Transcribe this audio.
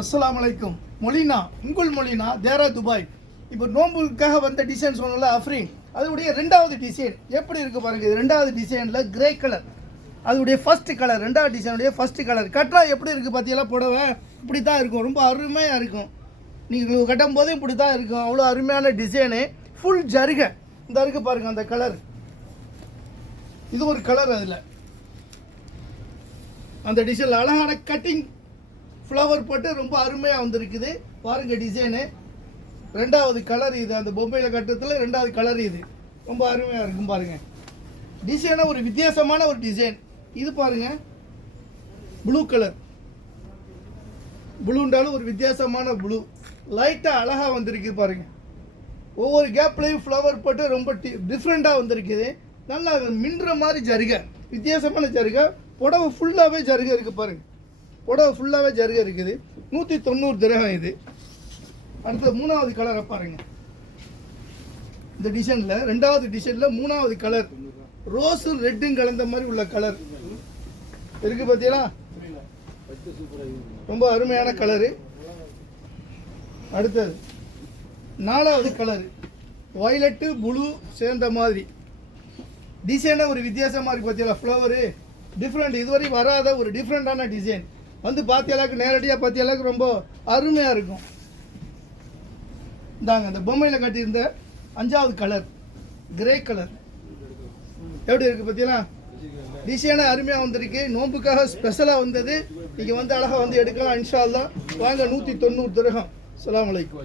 அஸ்ஸலாமு அலைக்கும். மொலினா, உங்கள் மொலினா, தேரா துபாய். இப்போ நோம்புக்காக வந்த டிசைன் சொன்னல அஃப்ரீன், அதோடைய ரெண்டாவது டிசைன் எப்படி இருக்குது பாருங்கள். இது ரெண்டாவது டிசைனில் கிரே கலர், அதோடைய ஃபஸ்ட்டு கலர், ரெண்டாவது டிசைனுடைய ஃபஸ்ட்டு கலர். கட்டுறா எப்படி இருக்குது பார்த்தீங்களா? புடவை இப்படி தான் இருக்கும், ரொம்ப அருமையாக இருக்கும். நீங்கள் கட்டும் போதும் இப்படி தான் இருக்கும், அவ்வளோ அருமையான டிசைனு. ஃபுல் ஜருகை இந்த இருக்குது பாருங்கள் அந்த கலர். இது ஒரு கலர், அதில் அந்த டிசைனில் அழகான கட்டிங் ஃப்ளவர் போட்டு ரொம்ப அருமையாக வந்திருக்குது பாருங்கள் டிசைனு. ரெண்டாவது கலர் இது, அந்த பொம்மையில் கட்டத்தில் ரெண்டாவது கலர் இது, ரொம்ப அருமையாக இருக்கும் பாருங்கள். டிசைனாக ஒரு வித்தியாசமான ஒரு டிசைன். இது பாருங்கள் ப்ளூ கலர், ப்ளூன்றாலும் ஒரு வித்தியாசமான ப்ளூ, லைட்டாக அழகாக வந்திருக்கு பாருங்கள். ஒவ்வொரு கேப்லேயும் ஃப்ளவர் போட்டு ரொம்ப டிஃப்ரெண்ட்டாக வந்திருக்குது. நல்லா மின்ற மாதிரி ஜருகை, வித்தியாசமான ஜருகை. புடவை ஃபுல்லாகவே ஜருகை இருக்குது பாருங்கள், புடவை ஃபுல்லாகவே ஜருகை இருக்குது. 190 திரகம் இது. அடுத்த மூணாவது கலரை பாருங்கள். இந்த டிசைனில் ரெண்டாவது டிசைனில் மூணாவது கலர் ரோஸும் ரெட்டும் கலந்த மாதிரி உள்ள கலர் இருக்குது பார்த்தீங்களா? ரொம்ப அருமையான கலரு. அடுத்தது நாலாவது கலரு வயலட்டு ப்ளூ சேர்ந்த மாதிரி டிசைனாக ஒரு வித்தியாசமாக இருக்குது பார்த்தீங்களா? ஃப்ளவரு டிஃப்ரெண்ட், இதுவரை வராத ஒரு டிஃப்ரெண்ட்டான டிசைன். வந்து பார்த்தியாலாக்கு நேரடியாக பார்த்தியாலாக்கு ரொம்ப அருமையாக இருக்கும். இந்தாங்க அந்த பொம்மையில் கட்டியிருந்த அஞ்சாவது கலர் கிரே கலர் எப்படி இருக்குது பார்த்தீங்களா? டிசைனாக அருமையாக வந்திருக்கு. நோம்புக்காக ஸ்பெஷலாக வந்தது. நீங்கள் வந்து அழகாக வந்து எடுக்கலாம் இன்ஷா அல்லாஹ். வாங்க, 190 திரகம். அஸ்ஸலாமு அலைக்கும்.